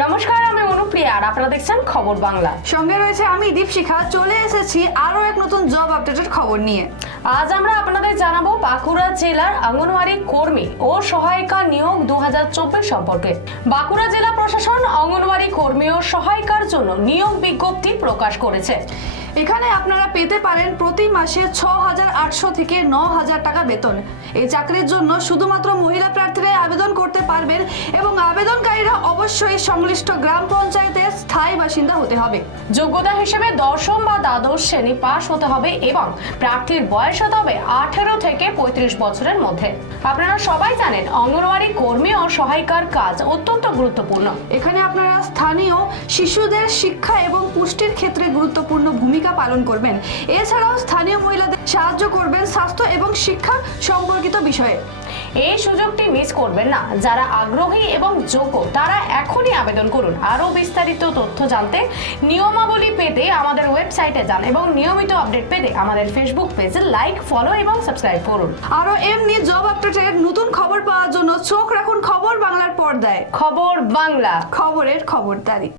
নমস্কার আমি অনুপ্রিয়া আর আপনারা দেখছেন খবর বাংলা। সঙ্গে রয়েছে আমি দীপশিখা চলে এসেছি আরও এক নতুন জব আপডেটের খবর নিয়ে। আজ আমরা আপনাদের জানাব বাঁকুড়া জেলার অঙ্গনওয়াড়ি কর্মী ও সহায়িকা নিয়োগ দু হাজার চব্বিশ সম্পর্কে। বাঁকুড়া জেলা প্রশাসন অঙ্গনওয়াড়ি কর্মী ও সহায়িকার জন্য নিয়োগ বিজ্ঞপ্তি প্রকাশ করেছে। এখানে আপনারা পেতে পারেন প্রতি মাসে ছ হাজার আটশো থেকে ন হাজার টাকা বেতন। এই চাকরির জন্য শুধুমাত্র মহিলা প্রার্থীরাই আবেদন করতে পারবেন এবং আবেদনকারীরা অবশ্যই সংশ্লিষ্ট গ্রাম পঞ্চায়েতের স্থায়ী বাসিন্দা হতে হবে। যোগ্যতা হিসেবে দশম বা দ্বাদশ শ্রেণি পাশ হতে হবে এবং প্রার্থীর বয়স হতে হবে আঠেরো থেকে পঁয়ত্রিশ বছরের মধ্যে। আপনারা সবাই জানেন, অঙ্গনওয়াড়ি কর্মী ও সহায়িকার কাজ অত্যন্ত গুরুত্বপূর্ণ। এখানে আপনারা স্থানীয় শিশুদের শিক্ষা এবং পুষ্টির ক্ষেত্রে গুরুত্বপূর্ণ ভূমিকা পালন করবেন। এছাড়াও স্থানীয় মহিলাদের সাহায্য স্বাস্থ্য এবং শিক্ষা সম্পর্কিত বিষয়ে। এই সুযোগটি মিস করবেন না। যারা আগ্রহী এবং যোগ্য তারা এখনই আবেদন করুন। আরও বিস্তারিত তথ্য জানতে নিয়মাবলী পেতে আমাদের ওয়েবসাইটে যান এবং নিয়মিত আপডেট পেতে আমাদের ফেসবুক পেজে লাইক ফলো এবং সাবস্ক্রাইব করুন। আরও এমনি জব আপডেটের নতুন খবর পাওয়ার জন্য চোখ রাখুন খবর বাংলার পর্দায়। খবর বাংলা। খবরের খবরদারি।